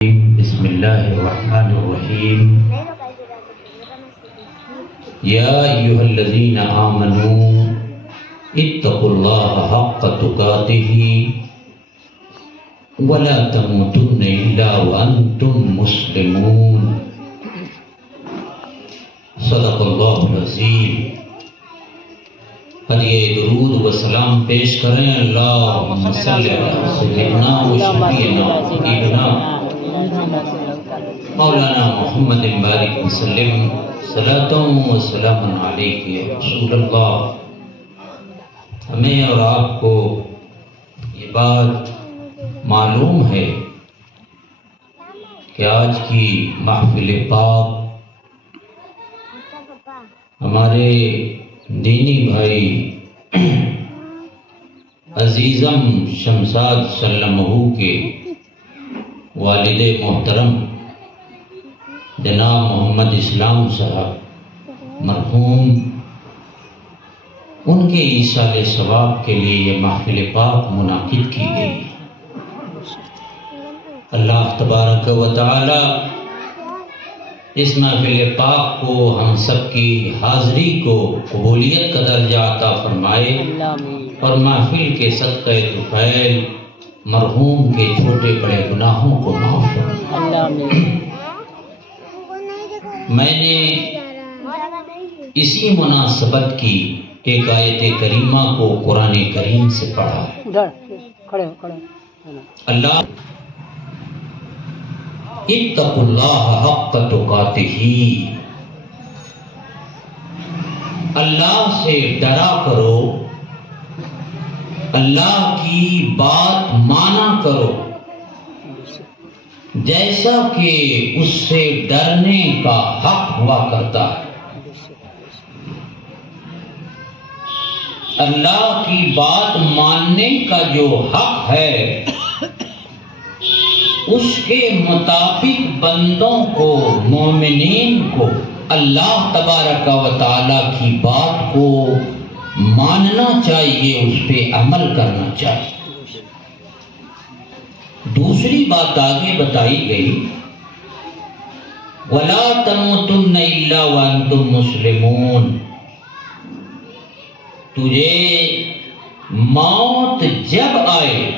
بسم اللہ الرحمن الرحیم یا ایھا الذین آمنوا اتقوا اللہ حق تقاته ولا تموتن الا وانتم مسلمون صدق اللہ العظیم۔ یہ درود و سلام پیش کریں اللہم صلی علی سیدنا و شفیعنا حبیبنا مولانا محمد بارک وسلم صلاۃ و سلام علیک یا رسول اللہ۔ ہمیں اور آپ کو یہ بات معلوم ہے کہ آج کی محفل پاک ہمارے دینی بھائی عزیزم شمشاد سلمہ کے والد محترم جناب محمد اسلام صاحب مرحوم، ان کے ایصال ثواب کے لیے یہ محفل پاک منعقد کی گئی۔ اللہ تبارک و تعالی اس محفل پاک کو ہم سب کی حاضری کو قبولیت کا درجہ عطا فرمائے اور محفل کے صدقہ طفیل مرحوم کے چھوٹے بڑے گناہوں کو معاف فرمائے۔ میں نے اسی مناسبت کی ایک آیت کریمہ کو قرآن کریم سے پڑھا ہے۔ اللہ اتقوا اللہ حق تقاته، اللہ سے ڈرا کرو، اللہ کی بات مانا کرو جیسا کہ اس سے ڈرنے کا حق ہوا کرتا ہے۔ اللہ کی بات ماننے کا جو حق ہے اس کے مطابق بندوں کو، مومنین کو اللہ تبارک و تعالی کی بات کو ماننا چاہیے، اس پہ عمل کرنا چاہیے۔ دوسری بات آگے بتائی گئی وَلَا تَمُوتُنَّ إِلَّا وَأَنْتُمْ مُسْلِمُونَ، تجھے موت جب آئے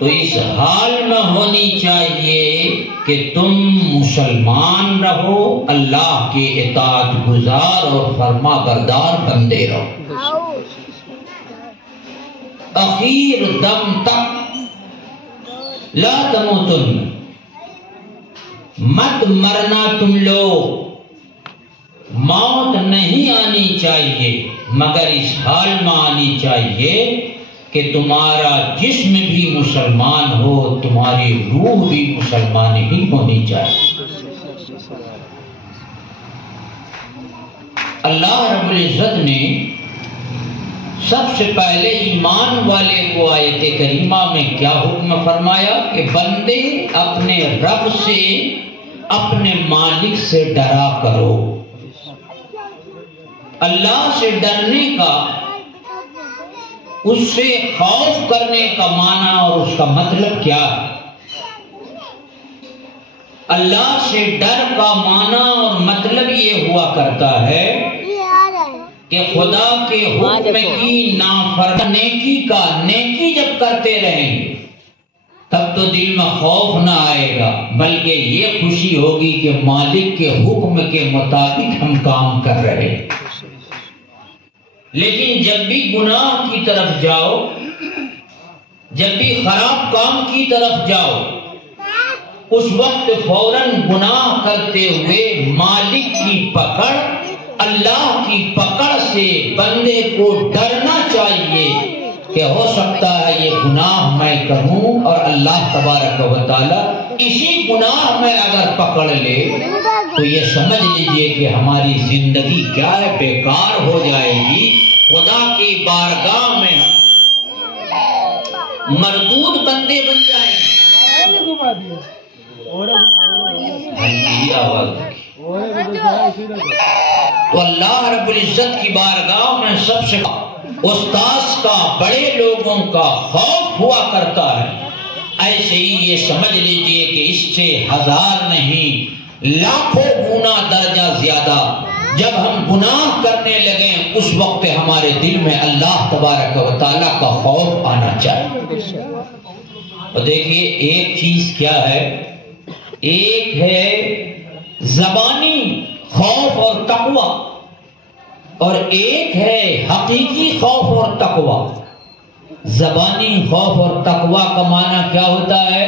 تو اس حال میں ہونی چاہیے کہ تم مسلمان رہو، اللہ کے اطاعت گزار اور فرما بردار بندے رہو، اخیر دم تک لا تموتن، مت مرنا تم لوگ، موت نہیں آنی چاہیے مگر اس حال میں آنی چاہیے کہ تمہارا جسم بھی مسلمان ہو، تمہاری روح بھی مسلمان ہی ہونی چاہیے۔ اللہ رب العزت نے سب سے پہلے ایمان والے کو آیت کریمہ میں کیا حکم فرمایا کہ بندے اپنے رب سے، اپنے مالک سے ڈرا کرو۔ اللہ سے ڈرنے کا، اس سے خوف کرنے کا معنی اور اس کا مطلب کیا ہے؟ اللہ سے ڈر کا معنی اور مطلب یہ ہوا کرتا ہے کہ خدا کے حکم کی نافرمانی کا نیکی جب کرتے رہیں گے تب تو دل میں خوف نہ آئے گا، بلکہ یہ خوشی ہوگی کہ مالک کے حکم کے مطابق ہم کام کر رہے ہیں۔ لیکن جب بھی گناہ کی طرف جاؤ، جب بھی خراب کام کی طرف جاؤ، اس وقت فوراً گناہ کرتے ہوئے مالک کی پکڑ، اللہ کی پکڑ سے بندے کو ڈرنا چاہیے کہ ہو سکتا ہے یہ گناہ میں کروں اور اللہ تبارک و تعالی اسی گناہ میں اگر پکڑ لے تو یہ سمجھ لیجئے کہ ہماری زندگی کیا ہے، بیکار ہو جائے گی، خدا کی بارگاہ میں مردود بندے بن جائیں گے۔ تو اللہ رب العزت کی بارگاہ میں سب سے استاذ کا، بڑے لوگوں کا خوف ہوا کرتا ہے، ایسے ہی یہ سمجھ لیجئے کہ اس سے 1000 نہیں لاکھوں گنا درجہ زیادہ جب ہم گناہ کرنے لگیں اس وقت ہمارے دل میں اللہ تبارک و تعالیٰ کا خوف آنا چاہیے. اور دیکھیے ایک چیز کیا ہے، ایک ہے زبانی خوف اور تقوی، اور ایک ہے حقیقی خوف اور تقوی. زبانی خوف اور تقوی کا معنی کیا ہوتا ہے؟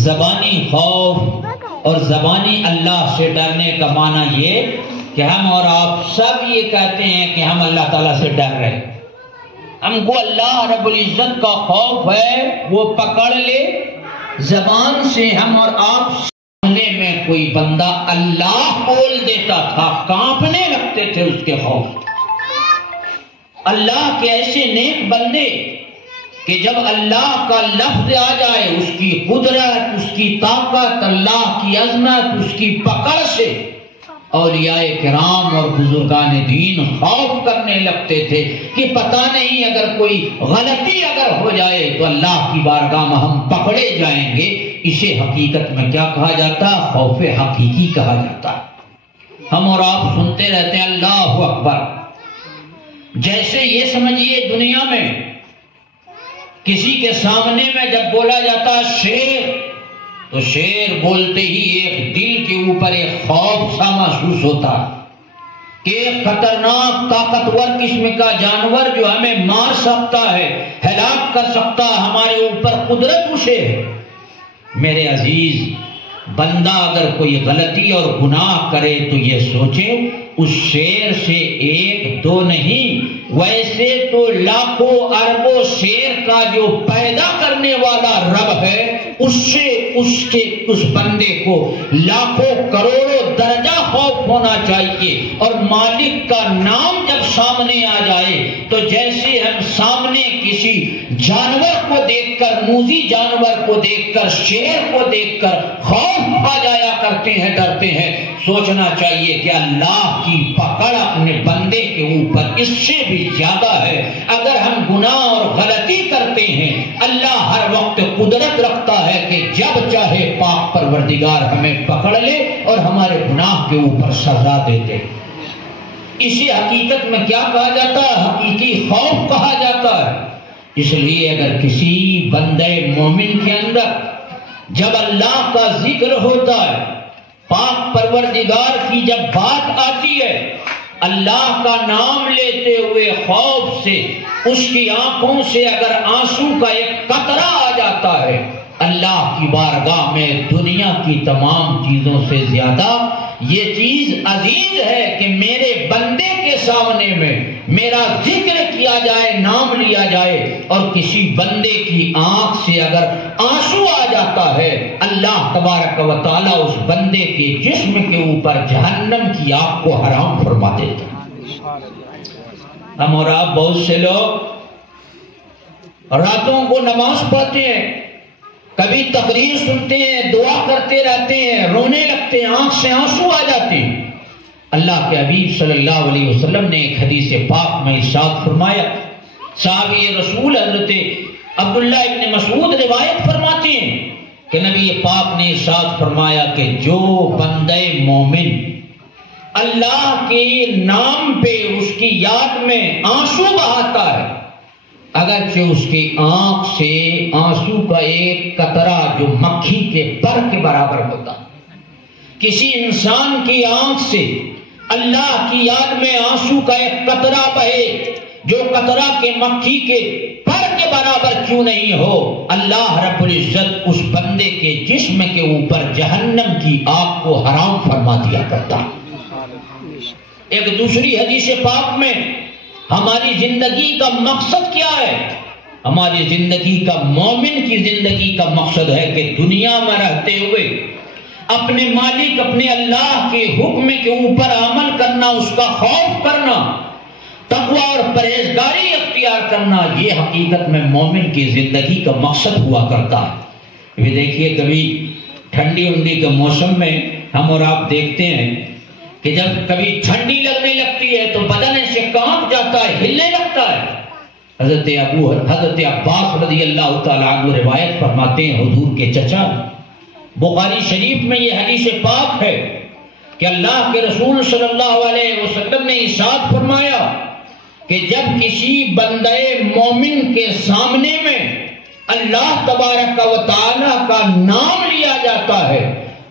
زبانی خوف اور زبانی اللہ سے ڈرنے کا معنی یہ کہ ہم اور آپ سب یہ کہتے ہیں کہ ہم اللہ تعالیٰ سے ڈر رہے ہیں، ہم کو اللہ رب العزت کا خوف ہے، وہ پکڑ لے زبان سے ہم اور آپ سامنے میں کوئی بندہ اللہ بول دیتا تھا کانپنے لگتے تھے اس کے خوف. اللہ کے ایسے نیک بندے کہ جب اللہ کا لفظ آ جائے اس کی قدرت، اس کی طاقت، اللہ کی عظمت، اس کی پکڑ سے اولیاء کرام اور بزرگان دین خوف کرنے لگتے تھے کہ پتہ نہیں اگر کوئی غلطی اگر ہو جائے تو اللہ کی بارگاہ میں ہم پکڑے جائیں گے. اسے حقیقت میں کیا کہا جاتا ہے؟ خوف حقیقی کہا جاتا ہے. ہم اور آپ سنتے رہتے ہیں اللہ اکبر، جیسے یہ سمجھیے دنیا میں کسی کے سامنے میں جب بولا جاتا ہے شیر، تو شیر بولتے ہی ایک دل کے اوپر ایک خوف سا محسوس ہوتا ہے کہ ایک خطرناک طاقتور قسم کا جانور جو ہمیں مار سکتا ہے، ہلاک کر سکتا ہے، ہمارے اوپر قدرت اسے ہے. میرے عزیز، بندہ اگر کوئی غلطی اور گناہ کرے تو یہ سوچے اس شیر سے 1 2 نہیں، ویسے تو لاکھوں اربوں شیر کا جو پیدا کرنے والا رب ہے اس سے اس بندے کو لاکھوں کروڑوں درجہ خوف ہونا چاہیے. اور مالک کا نام جب سامنے آ جائے تو جیسے ہم سامنے کسی جانور کو دیکھ کر، موذی جانور کو دیکھ کر، شیر کو دیکھ کر خوف آ جایا کرتے ہیں، ڈرتے ہیں، سوچنا چاہیے کہ اللہ کی پکڑ اپنے بندے کے اوپر اس سے بھی زیادہ ہے. اگر ہم گناہ اور غلطی کرتے ہیں اللہ ہر وقت قدرت رکھتا ہے کہ جب چاہے پاک پروردگار ہمیں پکڑ لے اور ہمارے گناہ کے اوپر سزا دے دے. اسی حقیقت میں کیا کہا جاتا ہے؟ حقیقی خوف کہا جاتا ہے. اس لیے اگر کسی بندے مومن کے اندر جب اللہ کا ذکر ہوتا ہے، پاک پروردگار کی جب بات آتی ہے، اللہ کا نام لیتے ہوئے خوف سے اس کی آنکھوں سے اگر آنسو کا ایک قطرہ آ جاتا ہے، اللہ کی بارگاہ میں دنیا کی تمام چیزوں سے زیادہ یہ چیز عزیز ہے کہ میرے بندے کے سامنے میں میرا ذکر کیا جائے، نام لیا جائے، اور کسی بندے کی آنکھ سے اگر آنسو آ جاتا ہے اللہ تبارک و تعالیٰ اس بندے کے جسم کے اوپر جہنم کی آگ کو حرام فرما دیتا ہے. ہم اور آپ بہت سے لوگ راتوں کو نماز پڑھتے ہیں، کبھی تقریر سنتے ہیں، دعا کرتے رہتے ہیں، رونے لگتے ہیں، آنکھ سے آنسو آ جاتے ہیں. اللہ کے حبیب صلی اللہ علیہ وسلم نے ایک حدیث پاک میں ارشاد فرمایا، صحابی رسول حضرت عبداللہ ابن مسعود روایت فرماتے ہیں کہ نبی پاک نے ارشاد فرمایا کہ جو بندے مومن اللہ کے نام پہ اس کی یاد میں آنسو بہاتا ہے، اگرچہ اس کی آنکھ سے آنسو کا ایک قطرہ جو مکھی کے پر کے برابر ہوتا، کسی انسان کی آنکھ سے اللہ کی یاد میں آنسو کا ایک قطرہ بہے جو قطرہ کے مکھی کے پر کے برابر کیوں نہیں ہو، اللہ رب العزت اس بندے کے جسم کے اوپر جہنم کی آگ کو حرام فرما دیا کرتا. ایک دوسری حدیث پاک میں ہماری زندگی کا مقصد کیا ہے؟ ہماری زندگی کا، مومن کی زندگی کا مقصد ہے کہ دنیا میں رہتے ہوئے اپنے مالک، اپنے اللہ کے حکم کے اوپر عمل کرنا، اس کا خوف کرنا، تقوی اور پرہیزگاری اختیار کرنا، یہ حقیقت میں مومن کی زندگی کا مقصد ہوا کرتا ہے. یہ دیکھیے کبھی ٹھنڈی ونڈی کے موسم میں ہم اور آپ دیکھتے ہیں کہ جب کبھی ٹھنڈی لگنے لگتی ہے تو بدن سے کانپ جاتا ہے، ہلنے لگتا ہے. حضرت عباس رضی اللہ تعالیٰ عنہ روایت فرماتے ہیں حضور کے چچا، بخاری شریف میں یہ حدیث پاک ہے کہ اللہ کے رسول صلی اللہ علیہ وسلم نے ارشاد فرمایا کہ جب کسی بندے مومن کے سامنے میں اللہ تبارک و تعالی کا نام لیا جاتا ہے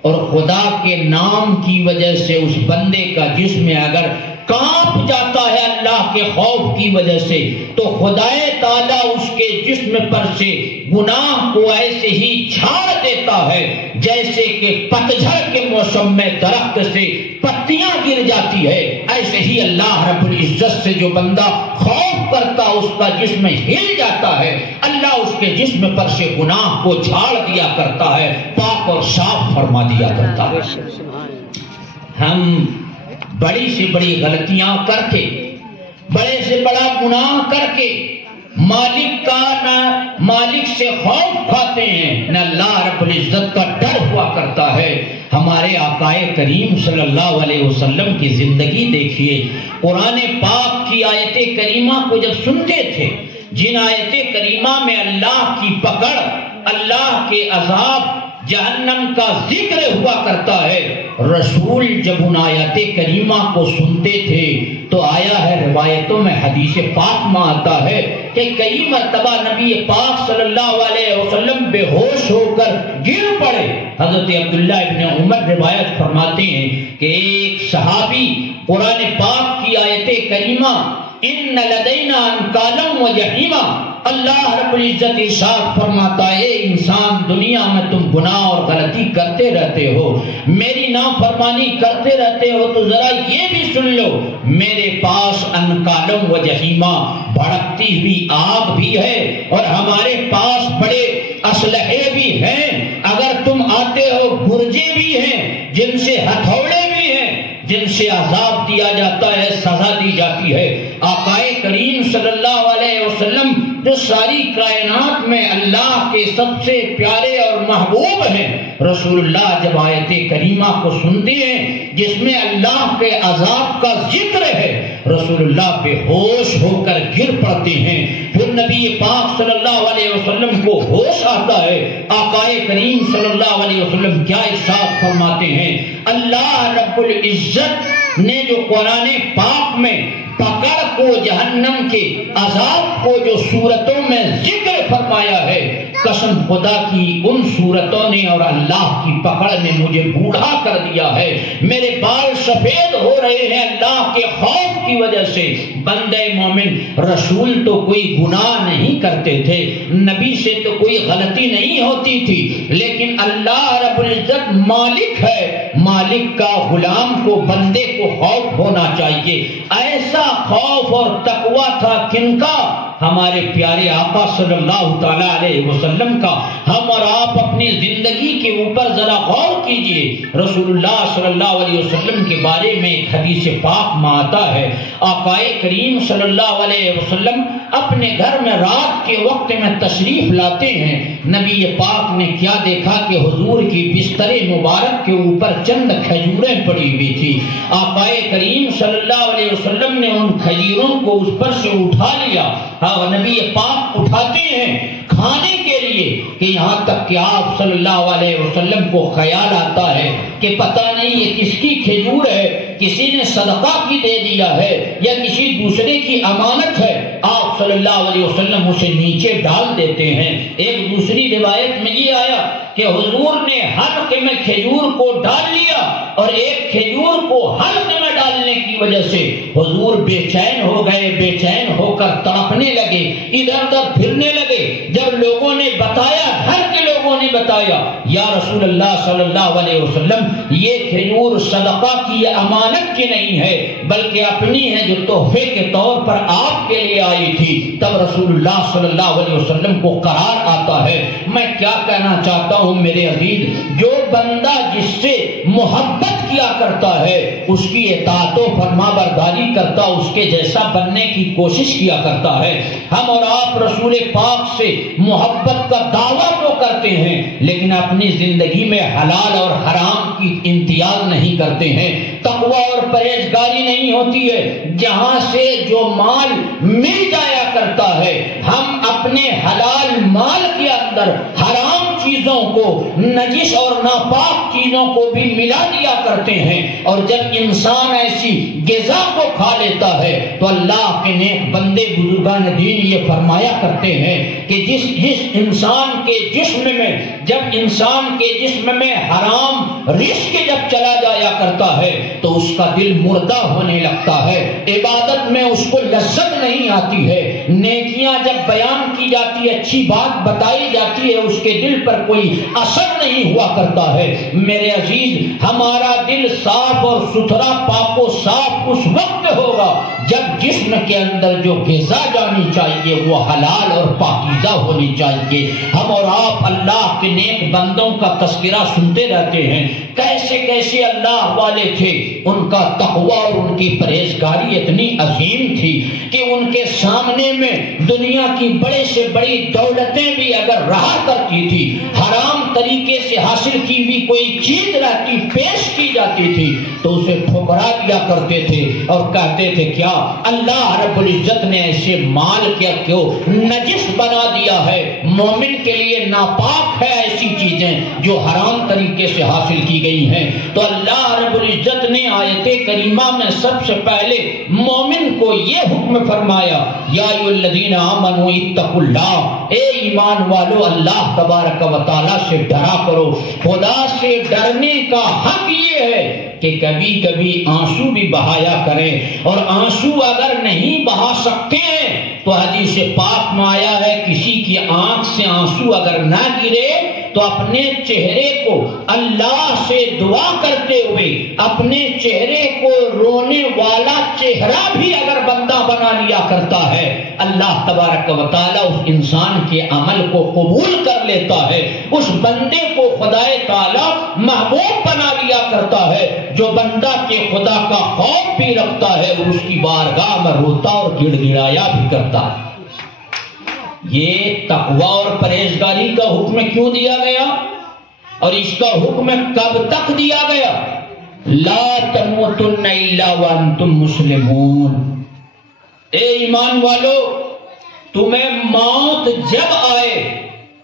اور خدا کے نام کی وجہ سے اس بندے کا جسم اگر کانپ جاتا ہے اللہ کے خوف کی وجہ سے، تو خدا تعالیٰ اس کے جسم پر سے گناہ کو ایسے ہی جھاڑ دیتا ہے جیسے کہ پتجھڑ کے موسم میں درخت سے پتیاں گر جاتی ہے، ایسے ہی اللہ رب العزت سے جو بندہ خوف کرتا اس کا جسم ہل جاتا ہے، اللہ اس کے جسم پر سے گناہ کو جھاڑ دیا کرتا ہے، پاک اور صاف فرما دیا کرتا ہے۔ ہم بڑی سے بڑی غلطیاں کر کے، بڑے سے بڑا گناہ کر کے مالک سے خوف کھاتے ہیں، نہ اللہ رب العزت کا ڈر ہوا کرتا ہے۔ ہمارے آقا کریم صلی اللہ علیہ وسلم کی زندگی دیکھیے، قرآن پاک کی آیت کریمہ کو جب سنتے تھے، جن آیت کریمہ میں اللہ کی پکڑ، اللہ کے عذاب، جہنم کا ذکر ہوا کرتا ہے، رسول جب ان آیات کریمہ کو سنتے تھے تو آیا ہے روایتوں میں، حدیث پاک میں آتا ہے کہ کئی مرتبہ نبی پاک صلی اللہ علیہ وسلم بے ہوش ہو کر گر پڑے۔ حضرت عبداللہ ابن عمر روایت فرماتے ہیں کہ ایک صحابی قرآن پاک کی آیت کریمہ ان لدینا انکالا و جحیما، اللہ رب العزت ارشاد فرماتا ہے اے انسان، دنیا میں تم گناہ اور غلطی کرتے رہتے ہو، میری نافرمانی کرتے رہتے ہو، تو ذرا یہ بھی سن لو میرے پاس انکالم و جہیما، بھڑکتی ہوئی آگ بھی ہے اور ہمارے پاس بڑے اسلحے بھی ہیں، اگر تم آتے ہو گرجے بھی ہیں جن سے ہتھوڑے بھی ہیں، جن سے عذاب دیا جاتا ہے، سزا دی جاتی ہے۔ آقا کریم صلی اللہ علیہ وسلم جو ساری کائنات میں اللہ کے سب سے پیارے اور محبوب ہیں، رسول اللہ جب آیت کریمہ کو سنتے ہیں جس میں اللہ کے عذاب کا ذکر ہے، رسول اللہ بے ہوش ہو کر گر پڑتے ہیں۔ پھر نبی پاک صلی اللہ علیہ وسلم کو ہوش آتا ہے، آقا کریم صلی اللہ علیہ وسلم کیا ارشاد فرماتے ہیں، اللہ رب العزت نے جو قرآن پاک میں پکڑ کو، جہنم کے عذاب کو جو صورتوں میں ذکر فرمایا ہے، قسم خدا کی ان صورتوں نے اور اللہ کی پکڑ نے مجھے بوڑھا کر دیا ہے، میرے بال سفید ہو رہے ہیں اللہ کے خوف کی وجہ سے۔ بندے مومن، رسول تو کوئی گناہ نہیں کرتے تھے، نبی سے تو کوئی غلطی نہیں ہوتی تھی، لیکن اللہ رب العزت مالک ہے، مالک کا غلام کو، بندے کو خوف ہونا چاہیے۔ ایسا خوف اور تقوی تھا کن کا؟ ہمارے پیارے آقا صلی اللہ تعالی علیہ وسلم کا۔ ہم اور آپ اپنی زندگی کے اوپر ذرا غور کیجئے، رسول اللہ صلی اللہ علیہ وسلم کے بارے میں ایک حدیث پاک میں آتا ہے، آقا کریم صلی اللہ علیہ وسلم اپنے گھر میں رات کے وقت میں تشریف لاتے ہیں، نبی پاک نے کیا دیکھا کہ حضور کی بستر مبارک کے اوپر چند کھجوریں پڑی ہوئی تھی، آقا کریم صلی اللہ علیہ وسلم نے ان کھجوروں کو اس پر سے اٹھا لیا، نبی پاک اٹھاتے ہیں کھانے کے لیے کہ یہاں تک کہ آپ صلی اللہ علیہ وسلم کو خیال آتا ہے کہ پتہ نہیں یہ کس کی کھجور ہے، کسی نے صدقہ کی دے دیا ہے یا کسی دوسرے کی امانت ہے، آپ صلی اللہ علیہ وسلم اسے نیچے ڈال دیتے ہیں۔ ایک دوسری روایت میں یہ آیا کہ حضور نے حلق میں کھجور کو ڈال لیا اور ایک کھجور کو حلق میں ڈالنے کی وجہ سے حضور بے چین ہو گئے، بے چین ہو کر تڑپنے لگے، ادھر ادھر پھرنے لگے۔ جب لوگوں نے بتایا، گھر کے لوگوں نے بتایا، یا رسول اللہ صلی اللہ علیہ وسلم یہ کھجور صدقہ کی امانت کی نہیں ہے بلکہ اپنی ہے جو تحفے کے طور پر آپ کے لیے آئی تھی، تب رسول اللہ صلی اللہ علیہ وسلم کو قرار آتا ہے۔ میں کیا کہنا چاہتا ہوں میرے عزیز، جو بندہ جس سے محبت کیا کرتا ہے اس کی اطاعت و فرما برداری کرتا، اس کے جیسا بننے کی کوشش کیا کرتا ہے۔ ہم اور آپ رسول پاک سے محبت کا دعویٰ تو کرتے ہیں لیکن اپنی زندگی میں حلال اور حرام کی امتیاز نہیں کرتے ہیں، تقوی اور پرہیزگاری نہیں ہوتی ہے۔ جہاں سے جو مال مل جایا کرتا ہے ہم اپنے حلال مال کے اندر حرام چیزوں کو، نجس اور ناپاک چیزوں کو بھی ملا دیا کرتے ہیں، اور جب انسان ایسی غذا کو کھا لیتا ہے تو اللہ کے نیک بندے بزرگان دین یہ فرمایا کرتے ہیں کہ جس انسان کے جسم میں، جب انسان کے جسم میں حرام رزق جب چلا جایا کرتا ہے تو اس کا دل مردہ ہونے لگتا ہے، عبادت میں اس کو لذت نہیں آتی ہے، نیکیاں جب بیان کی جاتی ہے، اچھی بات بتائی جاتی ہے، اس کے دل پر کوئی اثر نہیں ہوا کرتا ہے۔ میرے عزیز، ہمارا دل صاف اور ستھرا، پاک و صاف اس وقت ہوگا جب جسم کے اندر جو غذا جانی چاہیے وہ حلال اور پاکیزہ ہونی چاہیے۔ ہم اور آپ اللہ کے نیک بندوں کا تذکرہ سنتے رہتے ہیں، کیسے کیسے اللہ والے تھے، ان کا تقوی اور ان کی پرہیزگاری اتنی عظیم تھی کہ ان کے سامنے میں دنیا کی بڑے سے بڑی دولتیں بھی اگر رہا کرتی تھی، حرام طریقے سے حاصل کی ہوئی کوئی چیز رہتی پیش کی جاتی تھی تو اسے ٹھکرا دیا کرتے تھے اور کہتے تھے کیا اللہ رب العزت نے ایسے مال کیا کیوں نجس بنا دیا ہے، مومن کے لیے ناپاک ہے ایسی چیزیں جو حرام طریقے سے حاصل کی گئی ہیں۔ تو اللہ رب العزت نے آیت کریمہ میں سب سے پہلے مومن کو یہ حکم فرمایا، یا ایھا الذین آمنوا اتقوا اللہ، اے ایمان والو اللہ تبارک و تعالی سے ڈرا کرو۔ خدا سے ڈرنے کا حق یہ ہے کہ کبھی کبھی آنسو بھی بہایا کریں، اور آنسو اگر نہیں بہا سکتے ہیں تو حدیث پاک میں آیا ہے کسی کی آنکھ سے آنسو اگر نہ گرے تو اپنے چہرے کو اللہ سے دعا کرتے ہوئے اپنے چہرے کو رونے والا چہرہ بھی اگر بندہ بنا لیا کرتا ہے، اللہ تبارک و تعالی اس انسان کے عمل کو قبول کر لیتا ہے، اس بندے کو خدائے تعالی محبوب بنا لیا کرتا ہے۔ جو بندہ کے خدا کا خوف بھی رکھتا ہے اور اس کی بارگاہ میں روتا اور گڑ گڑایا بھی کرتا ہے۔ یہ تقوی اور پرہیزگاری کا حکم کیوں دیا گیا اور اس کا حکم کب تک دیا گیا؟ لا تموتن الا وانتم مسلمون، اے ایمان والو تمہیں موت جب آئے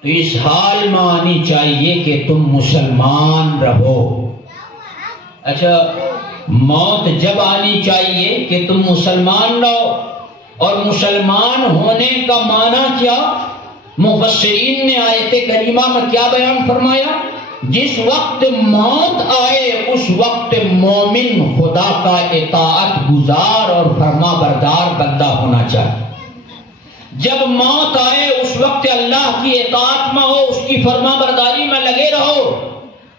تو اس حال میں آنی چاہیے کہ تم مسلمان رہو۔ اچھا، موت جب آنی چاہیے کہ تم مسلمان رہو، اور مسلمان ہونے کا معنی کیا؟ مفسرین نے آیت کریمہ میں کیا بیان فرمایا؟ جس وقت موت آئے اس وقت مومن خدا کا اطاعت گزار اور فرما بردار بندہ ہونا چاہیے۔ جب موت آئے اس وقت اللہ کی اطاعت میں ہو، اس کی فرما برداری میں لگے رہو۔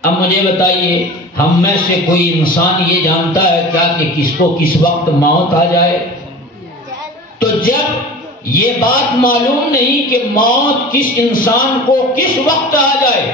اب مجھے بتائیے، ہم میں سے کوئی انسان یہ جانتا ہے کیا کہ کس کو کس وقت موت آ جائے؟ تو جب یہ بات معلوم نہیں کہ موت کس انسان کو کس وقت آ جائے،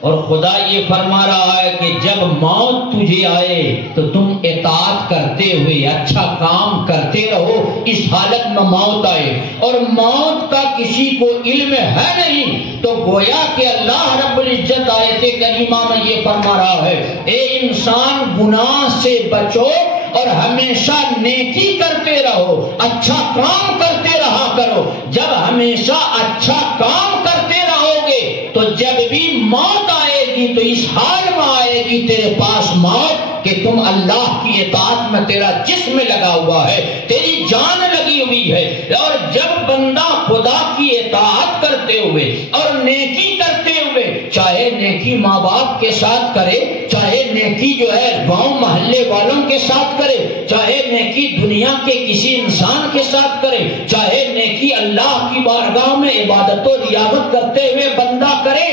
اور خدا یہ فرما رہا ہے کہ جب موت تجھے آئے تو تم اطاعت کرتے ہوئے اچھا کام کرتے رہو، اس حالت میں موت آئے اور موت کا کسی کو علم ہے نہیں، تو گویا کہ اللہ رب العزت آیت کریمہ میں یہ فرما رہا ہے، اے انسان گناہ سے بچو اور ہمیشہ نیکی کرتے رہو، اچھا کام کرتے رہا کرو۔ جب ہمیشہ اچھا کام کرتے رہو گے تو جب بھی موت آئے گی تو اس حال میں آئے گی تیرے پاس موت کہ تم اللہ کی اطاعت میں، تیرا جسم لگا ہوا ہے، تیری جان لگی ہوئی ہے۔ اور جب بندہ خدا کی اطاعت کرتے ہوئے اور نیکی کرتے ہوئے، چاہے نیکی ماں باپ کے ساتھ کرے، چاہے نیکی جو ہے گاؤں محلے والوں کے ساتھ کرے، چاہے نیکی دنیا کے کسی انسان کے ساتھ کرے، چاہے نیکی اللہ کی بارگاہ میں عبادت و ریاضت کرتے ہوئے بندہ کرے،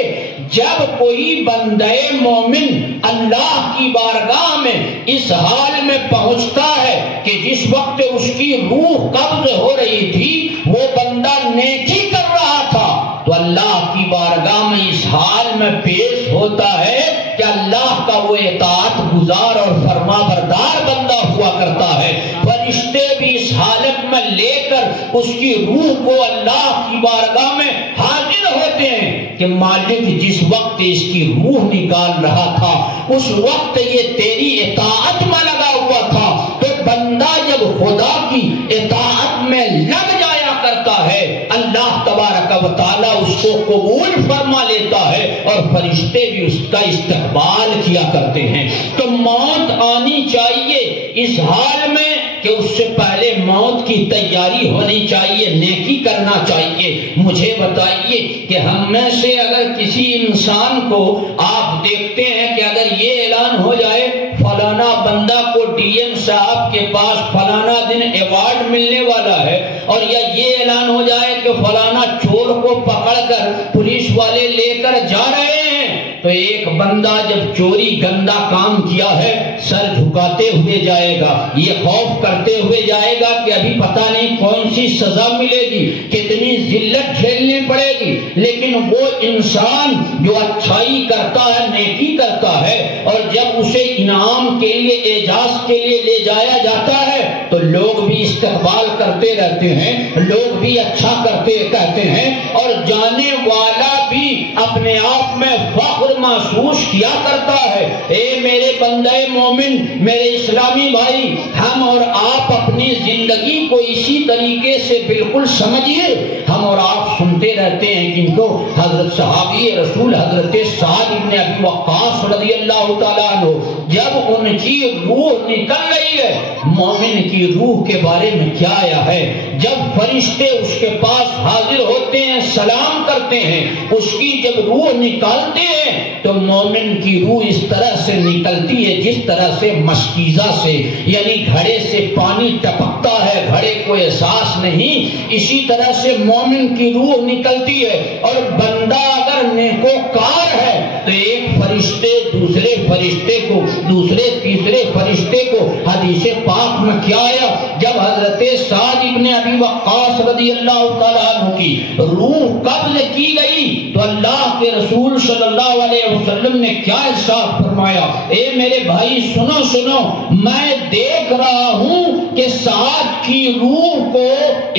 جب کوئی بندے مومن اللہ کی بارگاہ میں اس حال میں پہنچتا ہے کہ جس وقت اس کی روح قبض ہو رہی تھی وہ بندہ نیکی کر رہا تھا، تو اللہ کی بارگاہ میں اس حال میں پیش ہوتا ہے کہ اللہ کا وہ اطاعت گزار اور فرما بردار بندہ ہوا کرتا ہے۔ فرشتے بھی اس حالت میں لے کر اس کی روح کو اللہ کی بارگاہ میں حاضر ہوتے ہیں کہ مالک جس وقت اس کی روح نکال رہا تھا اس وقت یہ تیری اطاعت میں لگا ہوا تھا۔ تو بندہ جب خدا کی اطاعت میں لگ جایا کرتا کرتا ہے اللہ تبارک و تعالیٰ اس کو قبول فرما لیتا ہے اور فرشتے بھی اس کا استقبال کیا کرتے ہیں۔ تو موت آنی چاہیے اس حال میں کہ اس سے پہلے موت کی تیاری ہونی چاہیے، نیکی کرنا چاہیے۔ مجھے بتائیے کہ ہم میں سے اگر کسی انسان کو آپ دیکھتے ہیں کہ اگر یہ اعلان ہو جائے فلانا بندہ کو ڈی ایم صاحب کے پاس فلانا دن ایوارڈ ملنے والا ہے، اور یا یہ اعلان ہو جائے کہ فلانا چور کو پکڑ کر پولیس والے لے کر جا رہے ہیں، تو ایک بندہ جب چوری گندا کام کیا ہے سر جھکاتے ہوئے جائے گا، یہ خوف کرتے ہوئے جائے گا کہ ابھی پتہ نہیں کون سی سزا ملے گی، کتنی ذلت جھیلنی پڑے گی۔ لیکن وہ انسان جو اچھائی کرتا ہے، نیکی کرتا ہے، اور جب اسے انعام کے لیے، اعزاز کے لیے لے جایا جاتا ہے تو لوگ بھی استقبال کرتے رہتے ہیں، لوگ بھی اچھا کرتے کہتے ہیں، اور جانے والا بھی اپنے آپ میں فخر محسوس کیا کرتا ہے۔ اے میرے بندے مومن، میرے اسلامی بھائی، ہم اور آپ اپنی زندگی کو اسی طریقے سے بالکل سمجھیے۔ ہم اور آپ سنتے رہتے ہیں کہ ان کو حضرت صحابی رسول حضرت سعد بن ابی وقاص رضی اللہ تعالیٰ عنہ جب ان کی روح نکل رہی ہے، مومن کی روح کے بارے میں کیا آیا ہے؟ جب فرشتے اس کے پاس حاضر ہوتے ہیں، سلام کرتے ہیں، اس کی جب روح نکالتے ہیں تو مومن کی روح اس طرح سے نکلتی ہے جس طرح سے مشکیزہ سے، یعنی گھڑے سے پانی ٹپکتا ہے، گھڑے کو احساس نہیں، اسی طرح سے مومن کی روح نکلتی ہے۔ اور بندہ اگر نیکوکار ہے تو ایک فرشتے دوسرے فرشتے کو، دوسرے تیسرے فرشتے کو، حدیث پاک میں کیا آیا؟ جب حضرت سعد ابن ابی وقاص رضی اللہ تعالیٰ عنہ کی روح قبض کی گئی تو اللہ کے رسول صلی اللہ علیہ وسلم نے کیا ارشاد فرمایا؟ اے میرے بھائی سنو سنو، میں دیکھ رہا ہوں کہ سعد کی روح کو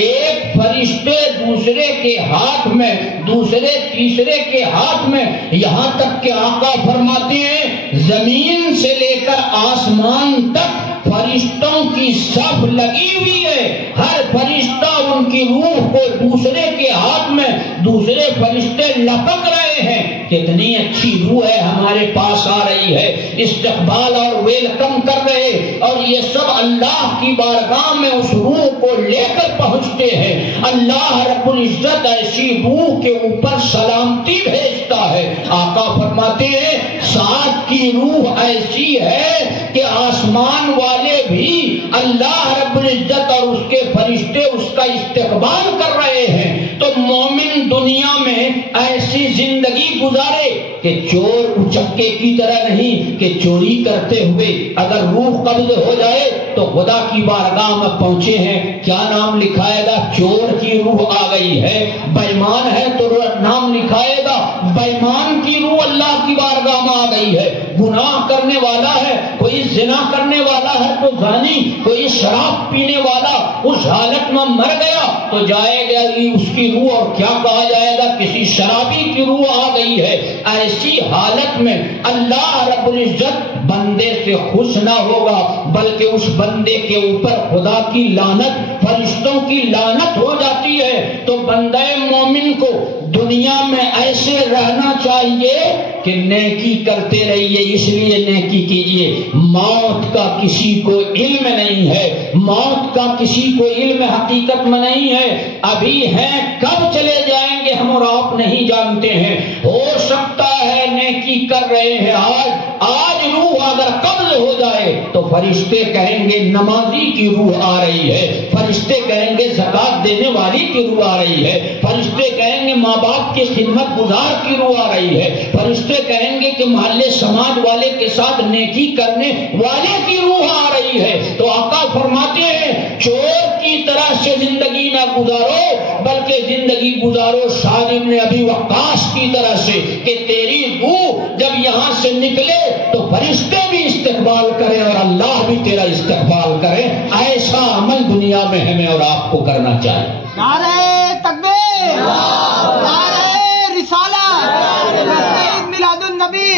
ایک فرشتے دوسرے کے ہاتھ میں، دوسرے تیسرے کے ہاتھ میں، یہاں تک کہ آقا فرماتے ہیں زمین سے لے کر آسمان تک فرشتوں کی صف لگی ہوئی ہے، ہر فرشتہ ان کی روح کو دوسرے کے ہاتھ میں، دوسرے فرشتے لپک رہے ہیں۔ کتنی اچھی روح ہے ہمارے پاس آ رہی ہے، استقبال اور ویلکم کر رہے، اور یہ سب اللہ کی بارگاہ میں اس روح کو لے کر پہنچتے ہیں۔ اللہ رب العزت ایسی روح کے اوپر سلامتی بھیجتا ہے۔ آقا فرماتے ہیں سعد کی روح ایسی ہے کہ آسمان والے بھی اللہ رب العزت اور اس کے فرشتے اس کا استقبال کر رہے ہیں۔ تو مومن دنیا میں ایسی زندگی گزارے کہ چور اچکے کی طرح نہیں کہ چوری کرتے ہوئے اگر روح قبض ہو جائے تو خدا کی بارگاہ میں پہنچے ہیں، کیا نام لکھائے گا؟ چور کی روح آ گئی ہے۔ بےمان ہے تو نام لکھائے گا بےمان کی روح اللہ کی بارگاہ میں آ گئی ہے۔ گناہ کرنے والا ہے، کوئی زنا کرنے والا ہے تو زانی، کوئی شراب پینے والا اس حالت میں مر گیا تو جائے گا اس کی روح، اور کیا کہا جائے گا؟ کسی شرابی کی روح آ گئی ہے۔ ایسی حالت میں اللہ رب العزت بندے سے خوش نہ ہوگا، بلکہ اس بندے کے اوپر خدا کی لعنت، فرشتوں کی لعنت ہو جاتی ہے۔ تو بندہ مومن کو دنیا میں ایسے رہنا چاہیے کہ نیکی کرتے رہیے، اس لیے نیکی کیجیے۔ موت کا کسی کو علم نہیں ہے، موت کا کسی کو علم حقیقت میں نہیں ہے، ابھی ہیں کب چلے جائیں گے ہم اور آپ نہیں جانتے ہیں۔ ہو سکتا ہے نیکی کر رہے ہیں آج روح اگر قبض ہو جائے تو فرشتے کہیں گے نمازی کی روح آ رہی ہے، فرشتے کہیں گے زکات دینے والی کی روح آ رہی ہے، فرشتے کہیں گے ماں باپ کی خدمت گزار کی روح آ رہی ہے، فرشتے کہیں گے کہ محلے سماج والے کے ساتھ نیکی کرنے والے کی روح آ رہی ہے۔ تو آقا فرماتے ہیں چور کی طرح سے زندگی نہ گزارو، بلکہ زندگی گزارو سعد بن ابی وقاص کی طرح سے کہ تیری روح جب یہاں سے نکلے تو فرشتے بھی استقبال کریں اور اللہ بھی تیرا استقبال کرے۔ ایسا عمل دنیا میں ہمیں اور آپ کو کرنا چاہیے۔ نعرہ تکبیر، نعرہ رسالت، عید میلاد النبی،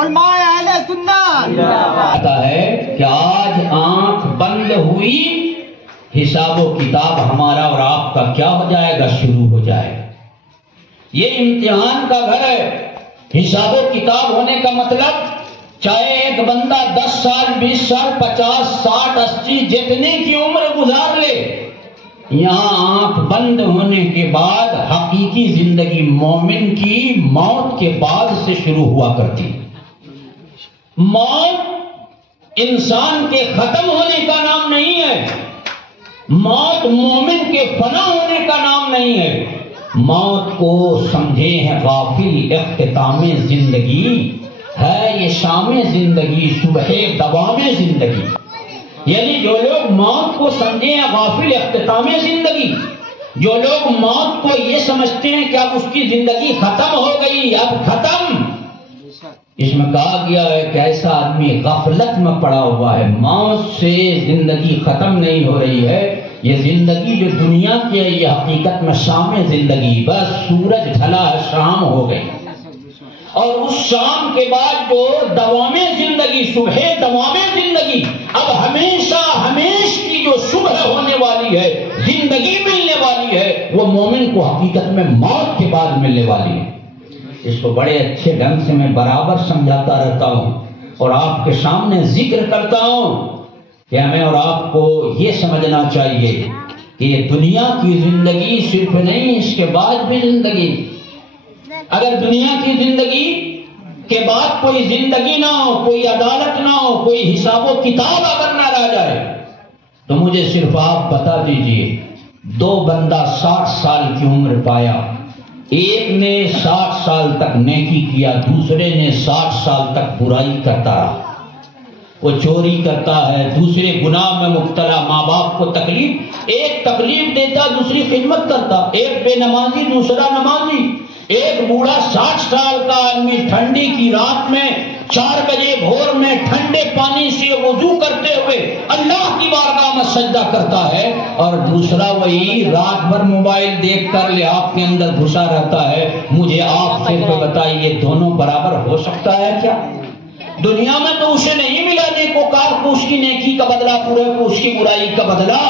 علماء اہل سنت۔ آتا ہے کہ آج آنکھ بند ہوئی حساب و کتاب ہمارا اور آپ کا کیا ہو جائے گا؟ شروع ہو جائے گا۔ یہ امتحان کا گھر ہے۔ حساب و کتاب ہونے کا مطلب چاہے ایک بندہ 10 سال 20 سال 50 60 80 جتنے کی عمر گزار لے، یہاں آنکھ بند ہونے کے بعد حقیقی زندگی مومن کی موت کے بعد سے شروع ہوا کرتی۔ موت انسان کے ختم ہونے کا نام نہیں ہے، موت مومن کے فنا ہونے کا نام نہیں ہے۔ موت کو سمجھے ہیں غافل اختتام زندگی ہے، یہ شام زندگی صبح دوام زندگی۔ یعنی جو لوگ موت کو سمجھے ہیں غافل اختتام زندگی، جو لوگ موت کو یہ سمجھتے ہیں کہ اب اس کی زندگی ختم ہو گئی، اب ختم، اس میں کہا گیا ہے کہ ایسا آدمی غفلت میں پڑا ہوا ہے۔ موت سے زندگی ختم نہیں ہو رہی ہے، یہ زندگی جو دنیا کی ہے یہ حقیقت میں شام زندگی، بس سورج ڈھلا ہے، شام ہو گئی، اور اس شام کے بعد جو دوام زندگی، صبح دوام زندگی، اب ہمیشہ ہمیش کی جو صبح ہونے والی ہے، زندگی ملنے والی ہے، وہ مومن کو حقیقت میں موت کے بعد ملنے والی ہے۔ اس کو بڑے اچھے ڈھنگ سے میں برابر سمجھاتا رہتا ہوں اور آپ کے سامنے ذکر کرتا ہوں کہ ہمیں اور آپ کو یہ سمجھنا چاہیے کہ یہ دنیا کی زندگی صرف نہیں، اس کے بعد بھی زندگی۔ اگر دنیا کی زندگی کے بعد کوئی زندگی نہ ہو، کوئی عدالت نہ ہو، کوئی حساب و کتاب اگر نہ رہ جائے، تو مجھے صرف آپ بتا دیجئے، 2 بندہ 60 سال کی عمر پایا، ایک نے 60 سال تک نیکی کیا، دوسرے نے 60 سال تک برائی کرتا رہا۔ وہ چوری کرتا ہے، دوسرے گناہ میں مبتلا، ماں باپ کو تکلیف، ایک تکلیف دیتا دوسری خدمت کرتا، ایک بے نمازی دوسرا نمازی، ایک بوڑھا 60 سال کا آدمی ٹھنڈی کی رات میں 4 بجے بھور میں ٹھنڈے پانی سے وضو کرتے ہوئے اللہ کی بارگاہ میں سجدہ کرتا ہے، اور دوسرا وہی رات بھر موبائل دیکھ کر لحاظ کے اندر گھسا رہتا ہے۔ مجھے آپ سے تو بتائیے، دونوں برابر ہو سکتا ہے کیا؟ دنیا میں تو اسے نہیں ملا نیکوکار کو اس کی نیکی کا بدلہ، پورے کو اس کی برائی کا بدلہ۔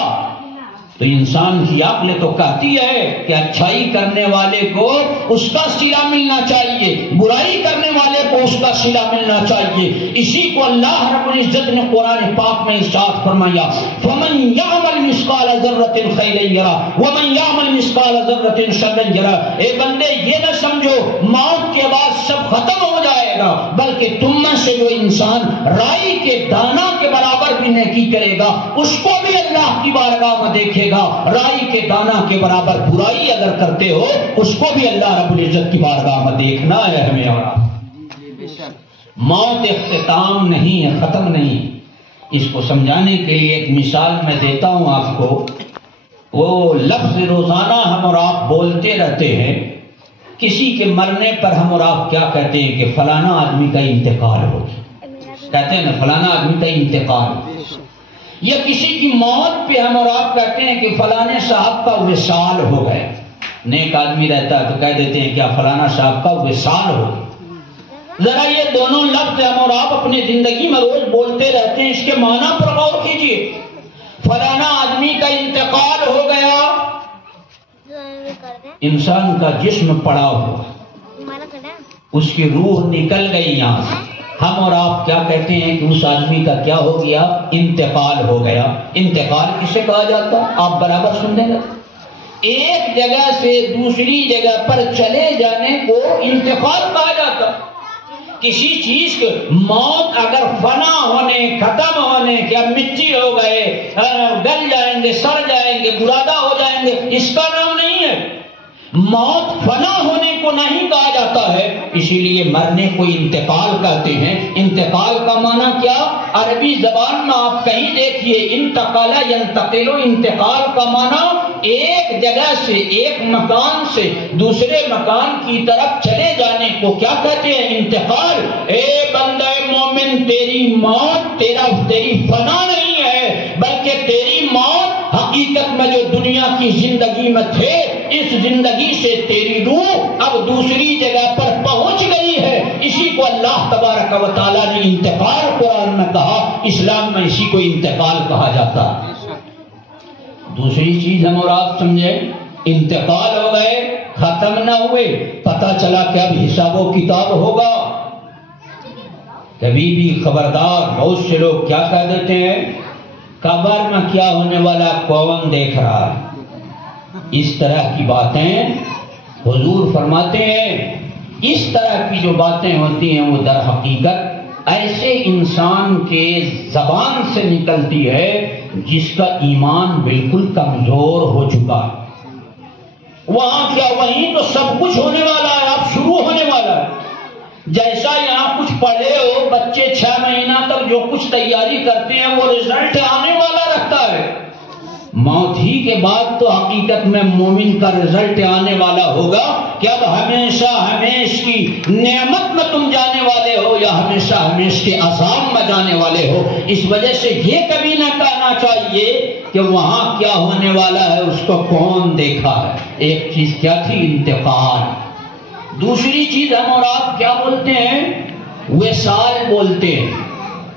تو انسان کی عقل تو کہتی ہے کہ اچھائی کرنے والے کو اس کا صلہ ملنا چاہیے، برائی کرنے والے کو اس کا صلہ ملنا چاہیے۔ اسی کو اللہ رب العزت نے قرآن پاک میں ارشاد فرمایا، فَمَن يَعْمَلْ مِثْقَالَ ذَرَّةٍ خَيْرًا يَرَهُ وَمَن يَعْمَلْ مِثْقَالَ ذَرَّةٍ شَرًّا يَرَهُ۔ اے بندے یہ نہ سمجھو موت کے بعد سب ختم ہو جائے گا، بلکہ تم میں سے جو انسان رائی کے دانہ کے برابر بھی نیکی کرے گا، اس کو بھی اللہ کی بارگاہ میں دیکھے گا۔ رائی کے دانہ کے برابر برائی اگر کرتے ہو، اس کو بھی اللہ رب العزت کی بارگاہ میں دیکھنا ہے ہمیں۔ اور موت اختتام نہیں ہے، ختم نہیں۔ اس کو سمجھانے کے لیے ایک مثال میں دیتا ہوں آپ کو۔ وہ لفظ روزانہ ہم اور آپ بولتے رہتے ہیں، کسی کے مرنے پر ہم اور آپ کیا کہتے ہیں کہ فلانا آدمی کا انتقال ہو گیا، کہتے ہیں نا فلانا آدمی کا انتقال ہو گیا۔ یا کسی کی موت پہ ہم اور آپ کہتے ہیں کہ فلانے صاحب کا وصال ہو گیا۔ نیک آدمی رہتا ہے تو کہہ دیتے ہیں کیا فلانا صاحب کا وصال ہو گیا۔ ذرا یہ دونوں لفظ ہم اور آپ اپنی زندگی میں روز بولتے رہتے ہیں، اس کے معنی پر غور کیجیے۔ فلانا آدمی کا انتقال ہو گیا، انسان کا جسم پڑا ہوا، اس کی روح نکل گئی یہاں سے۔ ہم اور آپ کیا کہتے ہیں کہ اس آدمی کا کیا ہو گیا؟ انتقال ہو گیا۔ انتقال کسے کہا جاتا؟ آپ برابر سننے گا، ایک جگہ سے دوسری جگہ پر چلے جانے کو انتقال کہا جاتا۔ کسی چیز کے موت اگر فنا ہونے، ختم ہونے، کہ اب مٹی ہو گئے، گل جائیں گے، سڑ جائیں گے، برادہ ہو جائیں گے، اس کا نام نہیں ہے۔ موت فنا ہونے کو نہیں کہا جاتا ہے، اسی لیے مرنے کو انتقال کہتے ہیں۔ انتقال کا معنی کیا؟ عربی زبان میں آپ کہیں دیکھیے، انتقال ینتقل، انتقال کا معنی ایک جگہ سے، ایک مکان سے دوسرے مکان کی طرف چلے جانے کو کیا کہتے ہیں؟ انتقال۔ اے بندہ مومن، تیری موت تیری فنا نہیں ہے، بلکہ تیری موت حقیقت میں جو دنیا کی زندگی میں تھے، اس زندگی سے تیری روح اب دوسری جگہ پر پہنچ گئی ہے۔ اسی کو اللہ تبارک و تعالیٰ نے انتقال قرآن میں کہا، اسلام میں اسی کو انتقال کہا جاتا ہے۔ دوسری چیز ہم اور آپ سمجھیں، انتقال ہو گئے، ختم نہ ہوئے، پتہ چلا کہ اب حساب و کتاب ہوگا۔ کبھی بھی خبردار، بہت سے لوگ کیا کہہ دیتے ہیں، قبر میں کیا ہونے والا کون دیکھ رہا ہے؟ اس طرح کی باتیں حضور فرماتے ہیں، اس طرح کی جو باتیں ہوتی ہیں وہ در حقیقت ایسے انسان کے زبان سے نکلتی ہے جس کا ایمان بالکل کمزور ہو چکا ہے۔ وہاں کیا، وہیں تو سب کچھ ہونے والا ہے، اب شروع ہونے والا ہے۔ جیسا یہاں کچھ پڑھے ہو، بچے 6 مہینہ تک جو کچھ تیاری کرتے ہیں وہ رزلٹ آنے والا رکھتا ہے۔ موت ہی کے بعد تو حقیقت میں مومن کا رزلٹ آنے والا ہوگا کہ اب ہمیشہ ہمیش کی نعمت میں تم جانے والے ہو یا ہمیشہ ہمیش کے عذاب میں جانے والے ہو۔ اس وجہ سے یہ کبھی نہ کہنا چاہیے کہ وہاں کیا ہونے والا ہے اس کو کون دیکھا ہے۔ ایک چیز کیا تھی، انتقال۔ دوسری چیز ہم اور آپ کیا بولتے ہیں، وصال بولتے ہیں۔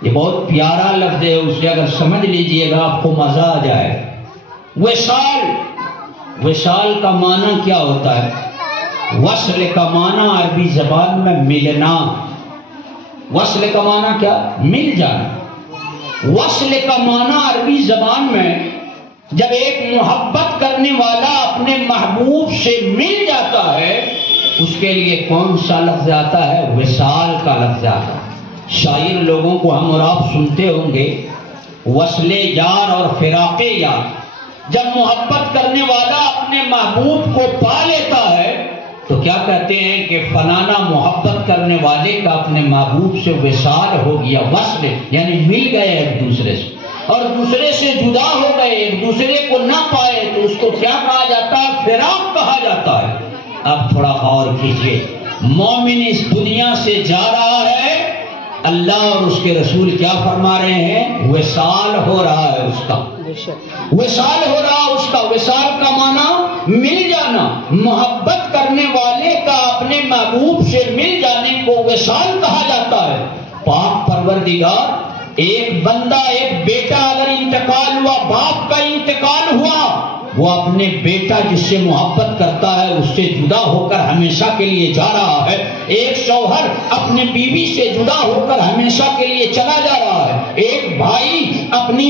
یہ بہت پیارا لفظ ہے، اسے اگر سمجھ لیجئے گا آپ کو مزہ آ جائے۔ وصال، وصال کا معنی کیا ہوتا ہے؟ وصل کا معنی عربی زبان میں ملنا۔ وصل کا معنی کیا؟ مل جانا۔ وصل کا معنی عربی زبان میں جب ایک محبت کرنے والا اپنے محبوب سے مل جاتا ہے اس کے لیے کون سا لفظ آتا ہے؟ وصال کا لفظ آتا ہے۔ شاعر لوگوں کو ہم اور آپ سنتے ہوں گے، وصل یار اور فراق یار۔ جب محبت کرنے والا اپنے محبوب کو پا لیتا ہے تو کیا کہتے ہیں کہ فلانا محبت کرنے والے کا اپنے محبوب سے وصال ہو گیا۔ وصل یعنی مل گئے ایک دوسرے سے، اور دوسرے سے جدا ہو گئے، ایک دوسرے کو نہ پائے تو اس کو کیا کہا جاتا ہے؟ فراق کہا جاتا ہے۔ اب تھوڑا غور کیجیے، مومن اس دنیا سے جا رہا ہے، اللہ اور اس کے رسول کیا فرما رہے ہیں؟ وصال ہو رہا ہے اس کا، وصال ہو رہا اس کا۔ وصال کا معنی مل جانا۔ محبت کرنے والے کا اپنے محبوب سے مل جانے کو وصال کہا جاتا ہے۔ پاک پروردگار، ایک بندہ، ایک بیٹا اگر انتقال ہوا، باپ کا انتقال ہوا، وہ اپنے بیٹا جس سے محبت کرتا ہے اس سے جدا ہو کر ہمیشہ کے لیے جا رہا ہے۔ ایک شوہر اپنے بیوی سے جدا ہو کر ہمیشہ کے لیے چلا جا رہا ہے۔ ایک بھائی اپنے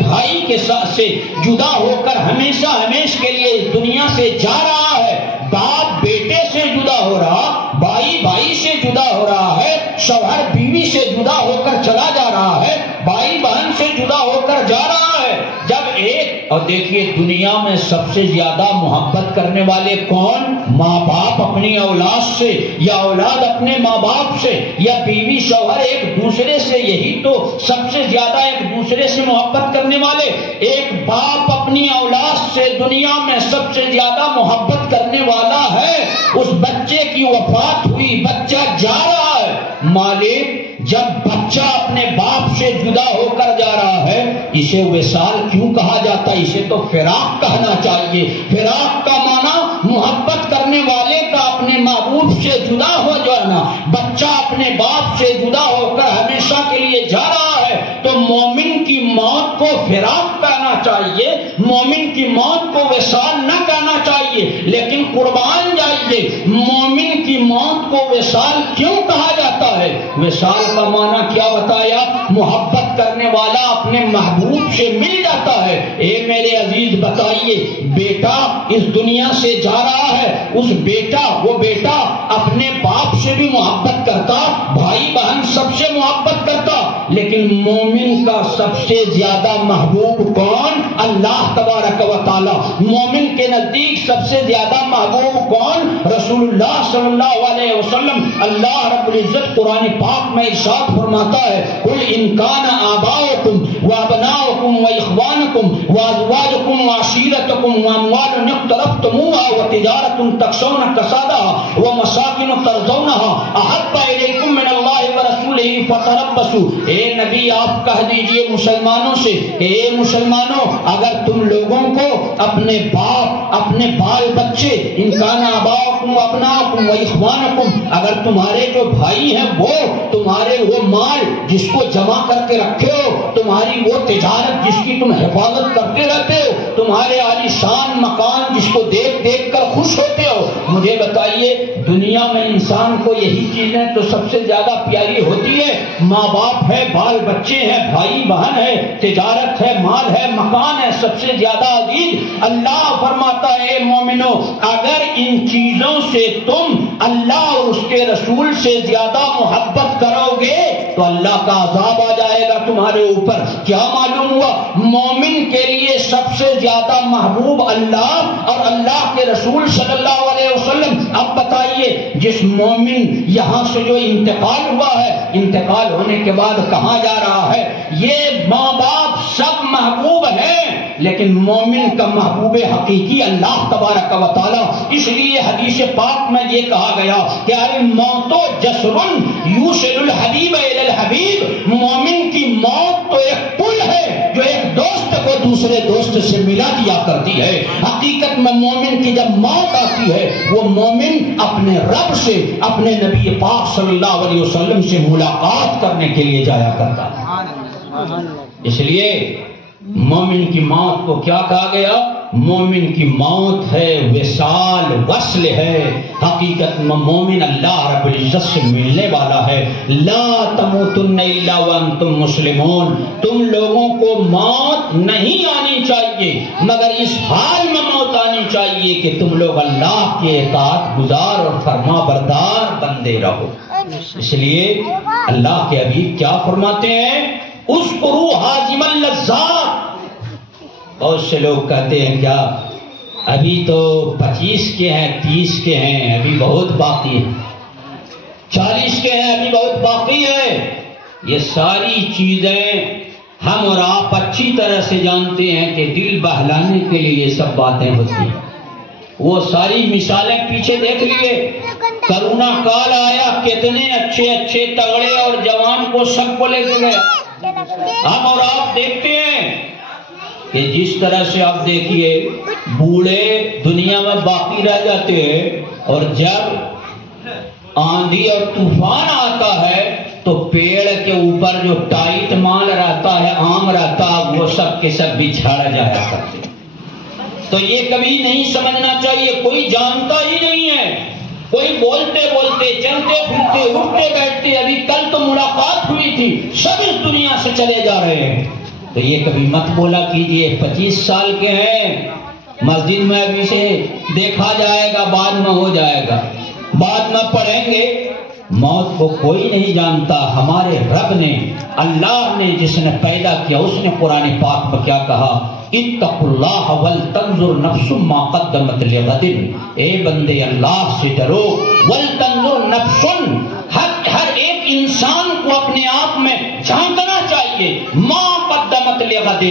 بھائی کے ساتھ سے جدا ہو کر ہمیشہ ہمیش کے لیے دنیا سے جا رہا ہے۔ باپ بیٹے سے جدا ہو رہا، بھائی سے جدا ہو رہا ہے، شوہر بیوی سے جدا ہو کر چلا جا رہا ہے، بھائی بہن سے جدا ہو کر جا رہا ہے۔ جب ایک، اور دیکھیے دنیا میں سب سے زیادہ محبت کرنے والے کون؟ ماں باپ اپنی اولاد سے، یا اولاد اپنے ماں باپ سے، یا بیوی شوہر ایک دوسرے سے۔ یہی تو سب سے زیادہ ایک دوسرے سے محبت کرنے والے۔ ایک باپ اپنی اولاد سے دنیا میں سب سے زیادہ محبت کرنے والا ہے۔ اس بچے کی وفات ہوئی، بچہ جا رہا ہے، مالک جب بچہ اپنے باپ سے جدا ہو کر جا رہا ہے اسے وصال کیوں کہا جاتا ہے؟ اسے تو فراق کہنا چاہیے۔ فراق کا معنی محبت کرنے والے کا اپنے محبوب سے جدا ہو جانا۔ بچہ اپنے باپ سے جدا ہو کر ہمیشہ کے لیے جا رہا ہے تو مومن کی موت کو فراق کہنا چاہیے، مومن کی موت کو وصال نہ کہنا چاہیے۔ لیکن قربان جائیے، مومن کی موت کو وصال کیوں کہا جاتا ہے؟ وصال کا معنی کیا بتایا؟ محبت کرنے والا اپنے محبوب سے مل جاتا ہے۔ اے میرے عزیز بتائیے، بیٹا اس دنیا سے جا رہا ہے، اس وہ بیٹا اپنے باپ سے بھی محبت کرتا، بھائی بہن سب سے محبت کرتا، لیکن مومن کا سب سے زیادہ محبوب کون؟ اللہ تبارک و تعالی۔ مومن کے نزدیک سب سے زیادہ محبوب کون؟ رسول اللہ صلی اللہ علیہ وسلم۔ اللہ رب العزت قرآن پاک میں ارشاد فرماتا ہے، قل ان کان آباؤکم وابناؤکم واخوانکم وازواجکم وعشیرتکم واموال اقترفتموها وتجارۃ تخشون کسادها ومساکن ترضونها احب الیکم من اللہ ورسولہ قوله فتربصوا، اے نبی آپ کہہ دیجئے مسلمانوں سے، اے مسلمانوں اگر تم لوگوں کو اپنے باپ اپنے بال بچے ان کان آباؤکم وابناؤکم واخوانکم، اگر تمہارے جو بھائی ہیں وہ تمہارے وہ مال جس کو جمع کر کے رکھے ہو، تمہاری وہ تجارت جس کی تم حفاظت کرتے رہتے ہو، تمہارے عالی شان مکان جس کو دیکھ دیکھ کر خوش ہوتے ہو، مجھے بتائیے دنیا میں انسان کو یہی چیزیں تو سب سے زیادہ پیاری ہوتی ہے، ماں باپ ہے، بال بچے ہیں، بھائی بہن ہے، تجارت ہے، مال ہے، مکان ہے، سب سے زیادہ عزیز اللہ فرماتا ہے مومنو اگر ان چیزوں سے تم اللہ اور اس کے رسول سے زیادہ محبت کرو گے تو اللہ کا عذاب آ جائے گا تمہارے اوپر۔ کیا معلوم ہوا مومن کے لیے سب سے زیادہ محبوب اللہ اور اللہ کے رسول صلی اللہ علیہ وسلم۔ اب بتائیے جس مومن یہاں سے جو انتقال ہوا ہے، انتقال ہونے کے بعد کہاں جا رہا ہے؟ یہ ماں باپ سب محبوب ہیں لیکن مومن کا محبوب حقیقی اللہ تبارک و تعالی، اس لیے حدیث پاک میں یہ کہا گیا کہ الموت جسر یوصل الحبیب الی الحبیب، مومن کی موت تو ایک پل ہے جو ایک دوست کو دوسرے دوست سے ملا دیا کرتی ہے۔ حقیقت میں مومن کی جب موت آتی ہے وہ مومن اپنے رب سے اپنے نبی پاک صلی اللہ علیہ وسلم سے ملاقات کرنے کے لیے جایا کرتا ہے۔ اس لیے مومن کی موت کو کیا کہا گیا؟ مومن کی موت ہے وصال، وصل ہے۔ حقیقت میں مومن اللہ رب العزت سے ملنے والا ہے۔ لا تموتن الا وانتم مسلمون، تم لوگوں کو موت نہیں آنی چاہیے مگر اس حال میں موت آنی چاہیے کہ تم لوگ اللہ کے اطاعت گزار اور فرما بردار بندے رہو۔ اس لیے اللہ کے حبیب کیا فرماتے ہیں؟ اذکروا حازم اللذات۔ بہت سے لوگ کہتے ہیں کیا ابھی تو 25 کے ہیں، 30 کے ہیں، ابھی بہت باقی ہے، 40 کے ہیں، ابھی بہت باقی ہے۔ یہ ساری چیزیں ہم اور آپ اچھی طرح سے جانتے ہیں کہ دل بہلانے کے لیے یہ سب باتیں ہوتی ہیں۔ وہ ساری مثالیں پیچھے دیکھ لیے، کرونا کال آیا، کتنے اچھے اچھے تگڑے اور جوان کو سب کو لے کے گیا۔ ہم اور آپ دیکھتے ہیں کہ جس طرح سے آپ دیکھیے بوڑھے دنیا میں باقی رہ جاتے ہیں اور جب آندھی اور طوفان آتا ہے تو پیڑ کے اوپر جو ٹائٹ مال رہتا ہے، آم رہتا ہے، وہ سب کے سب بھی جھڑ جایا کرتے۔ تو یہ کبھی نہیں سمجھنا چاہیے، کوئی جانتا ہی نہیں ہے، کوئی بولتے بولتے چلتے پھرتے اٹھتے بیٹھتے، ابھی کل تو ملاقات ہوئی تھی، سب اس دنیا سے چلے جا رہے ہیں۔ تو یہ کبھی مت بولا کیجئے 25 سال کے ہیں، مسجد میں ابھی سے دیکھا جائے گا، بعد میں ہو جائے گا، بعد میں پڑھیں گے۔ موت کو کوئی نہیں جانتا، ہمارے رب نے، اللہ نے جس نے پیدا کیا، اس نے قرآن پاک میں کیا کہا؟ اتقوا اللہ ولتنظر نفس ما قدمت لغد، اے بندے اللہ سے ڈرو، ولتنظر نفس، ہر ایک انسان کو اپنے آپ میں جھانکنا چاہیے، ما قدمت لغد،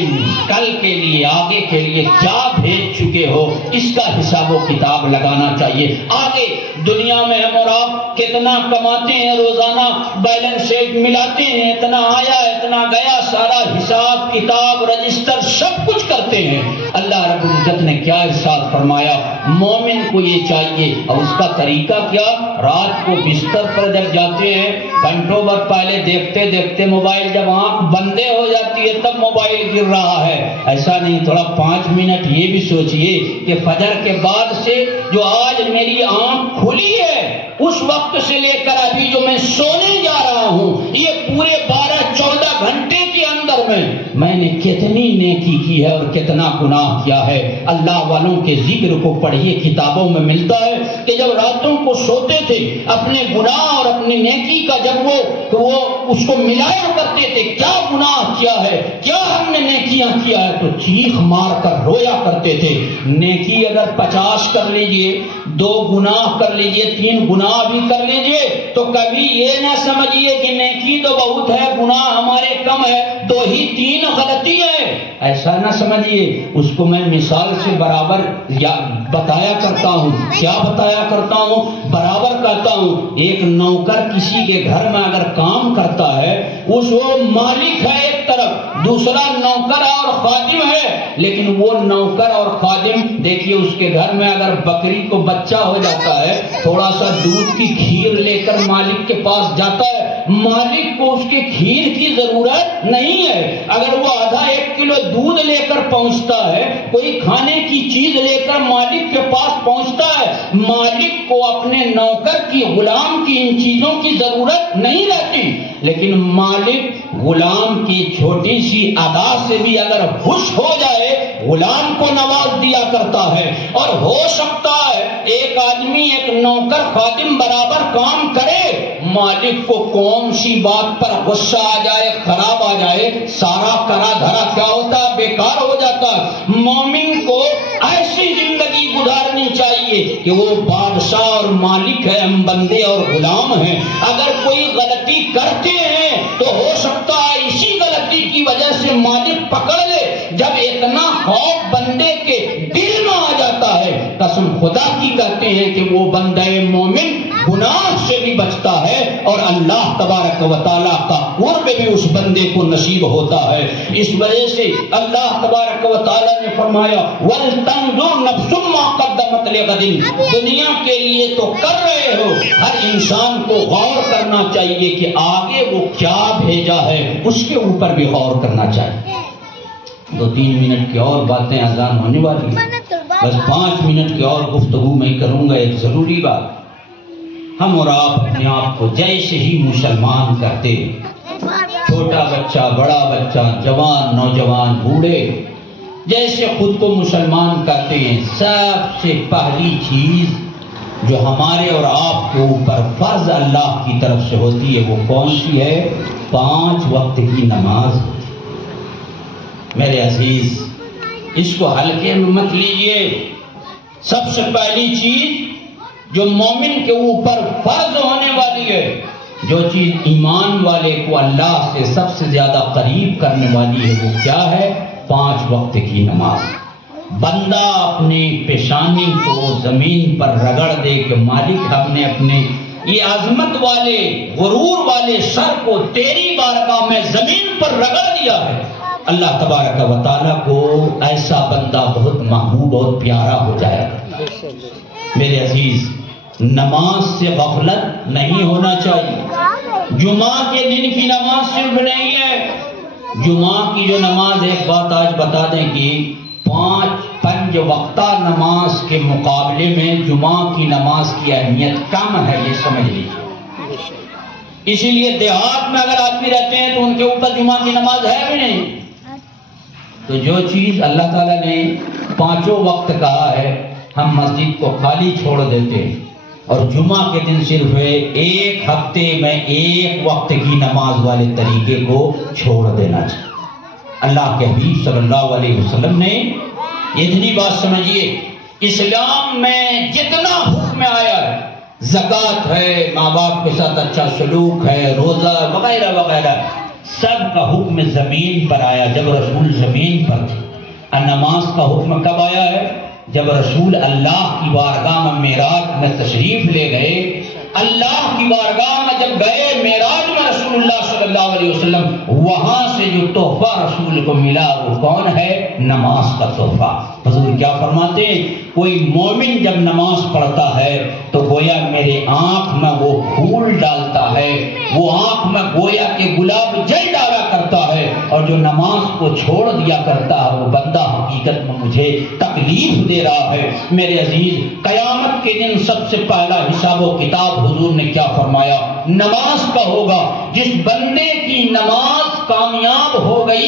کل کے لیے آگے کے لیے کیا بھیج چکے ہو، اس کا حساب و کتاب لگانا چاہیے۔ آگے دنیا میں ہم اور آپ کتنا کماتے ہیں، روزانہ بیلنس شیٹ ملاتے ہیں، اتنا آیا اتنا گیا، سارا حساب کتاب رجسٹر سب کچھ کرتے ہیں۔ اللہ رب العزت نے کیا ارشاد فرمایا؟ مومن کو یہ چاہیے، اور اس کا طریقہ کیا؟ رات کو بستر پر جب جاتے ہیں گھنٹوں بھر پہلے دیکھتے دیکھتے موبائل، جب آنکھ بندے ہو جاتی ہے تب موبائل گر رہا ہے۔ ایسا نہیں، تھوڑا 5 منٹ یہ بھی سوچئے کہ فجر کے بعد سے جو آج میری آنکھ کھلی ہے اس وقت سے لے کر ابھی جو میں سونے جا رہا ہوں، یہ پورے 12-14 گھنٹے کے اندر میں نے کتنی نیکی کی ہے اور کتنا گناہ کیا ہے۔ اللہ والوں کے ذکر کو پڑھیے، کتابوں میں ملتا ہے کہ جب راتوں کو سوتے تھے اپنے گناہ اور اپنی نیکی کا جب وہ اس کو ملایا کرتے تھے، کیا گناہ کیا ہے، کیا ہم نے نیکیاں کیا ہے، تو چیخ مار کر رویا کرتے تھے۔ نیکی اگر 50 کر لیجئے، 2 گناہ کر لیجئے، 3 گناہ بھی کر لیجئے، تو کبھی یہ نہ سمجھیے کہ نیکی تو بہت ہے، گناہ ہمارے کم ہے، 2 ہی 3 غلطی غلطی ہے ایسا نہ سمجھیے، اس کو میں مثال سے برابر بتایا کرتا ہوں. کیا بتایا کرتا ہوں؟ برابر کہتا ہوں. ایک نوکر کسی کے گھر میں اگر کام کرتا ہے، اس وہ مالک ہے ایک طرف، دوسرا نوکر اور خادم ہے. لیکن وہ نوکر اور خادم دیکھیے، اس کے گھر میں اگر بکری کو بچہ ہو جاتا ہے، تھوڑا سا دودھ کی کھیر لے کر مالک کے پاس جاتا ہے. مالک کو اس کے کھیر کی ضرورت نہیں ہے. اگر وہ آدھا 1 کلو دودھ لے کر پہنچتا ہے، کوئی کھانے کی چیز لے کر مالک کے پاس پہنچتا ہے، مالک کو اپنے نوکر کی، غلام کی ان چیزوں کی ضرورت نہیں رہتی. لیکن مالک غلام کی چھوٹی سی ادا سے بھی اگر خوش ہو جائے، غلام کو نواز دیا کرتا ہے. اور ہو سکتا ہے ایک آدمی، ایک نوکر خادم برابر کام کرے، مالک کو کون سی بات پر غصہ آ جائے، خراب آ جائے، سارا کرا دھرا کیا ہوتا ہے، بیکار ہو جاتا ہے. مومن کو ایسی زندگی گزارنی چاہیے کہ وہ بادشاہ اور مالک ہے، ہم بندے اور غلام ہیں. اگر کوئی غلطی کرتے ہیں تو ہو سکتا ہے اسی غلطی کی وجہ سے مالک پکڑ لے. جب اتنا خوف بندے کے دل میں آ جاتا ہے، قسم خدا کی کہتے ہیں کہ وہ بندہ مومن گناہ سے بھی بچتا ہے اور اللہ تبارک و تعالیٰ کا قرب بھی اس بندے کو نصیب ہوتا ہے. اس وجہ سے اللہ تبارک و تعالیٰ نے فرمایا وَلْتَنْظُرْ نَفْسٌ مَا قَدَّمَتْ لِغَدٍ. دنیا کے لیے تو کر رہے ہو، ہر انسان کو غور کرنا چاہیے کہ آگے وہ کیا بھیجا ہے، اس کے اوپر بھی غور کرنا چاہیے. 2-3 منٹ کی اور باتیں، اذان ہونے والی ہے، بس 5 منٹ کی اور گفتگو میں کروں گا. ایک ضروری بات، ہم اور آپ اپنے آپ کو جیسے ہی مسلمان کرتے، چھوٹا بچہ، بڑا بچہ، جوان، نوجوان، بوڑھے، جیسے خود کو مسلمان کرتے ہیں، سب سے پہلی چیز جو ہمارے اور آپ کے اوپر فرض اللہ کی طرف سے ہوتی ہے وہ کون سی ہے؟ 5 وقت کی نماز. میرے عزیز، اس کو ہلکے میں مت لیجئے. سب سے پہلی چیز جو مومن کے اوپر فرض ہونے والی ہے، جو چیز ایمان والے کو اللہ سے سب سے زیادہ قریب کرنے والی ہے، وہ کیا ہے؟ 5 وقت کی نماز. بندہ اپنی پیشانی کو زمین پر رگڑ دے کہ مالک ہم نے اپنے یہ عظمت والے، غرور والے سر کو تیری بارگاہ میں زمین پر رگڑ دیا ہے. اللہ تبارک و تعالیٰ کو ایسا بندہ بہت محبوب اور پیارا ہو جائے گا. میرے عزیز، نماز سے غفلت نہیں ہونا چاہیے. جمعہ کے دن کی نماز صرف نہیں ہے. جمعہ کی جو نماز، ایک بات آج بتا دیں کہ 5 وقتہ نماز کے مقابلے میں جمعہ کی نماز کی اہمیت کم ہے، یہ سمجھ لیجیے. اسی لیے دیہات میں اگر آدمی رہتے ہیں تو ان کے اوپر جمعہ کی نماز ہے بھی نہیں. تو جو چیز اللہ تعالیٰ نے 5 وقت کہا ہے، ہم مسجد کو خالی چھوڑ دیتے ہیں اور جمعہ کے دن صرف 1 ہفتے میں 1 وقت کی نماز والے طریقے کو چھوڑ دینا چاہیے. اللہ کے حبیب صلی اللہ علیہ وسلم نے اتنی بات سمجھیے، اسلام میں جتنا حکم آیا ہے، زکوٰۃ ہے، ماں باپ کے ساتھ اچھا سلوک ہے، روزہ وغیرہ وغیرہ، سب کا حکم زمین پر آیا جب رسول زمین پر تھے. نماز کا حکم کب آیا ہے؟ جب رسول اللہ کی بارگاہ میں معراج میں تشریف لے گئے. اللہ کی بارگاہ میں جب گئے معراج میں رسول اللہ صلی اللہ علیہ وسلم، وہاں سے جو تحفہ رسول کو ملا وہ کون ہے؟ نماز کا تحفہ. حضور کیا فرماتے ہیں؟ کوئی مومن جب نماز پڑھتا ہے تو گویا میرے آنکھ میں وہ پھول ڈالتا ہے، وہ آنکھ میں گویا کہ گلاب جل ڈالا کرتا ہے، اور جو نماز کو چھوڑ دیا کرتا ہے وہ بندہ حقیقت میں مجھے تکلیف دے رہا ہے. میرے عزیز، قیامت کے دن سب سے پہلا حساب و کتاب حضور نے کیا فرمایا؟ نماز کا ہوگا. جس بندے کی نماز کامیاب ہو گئی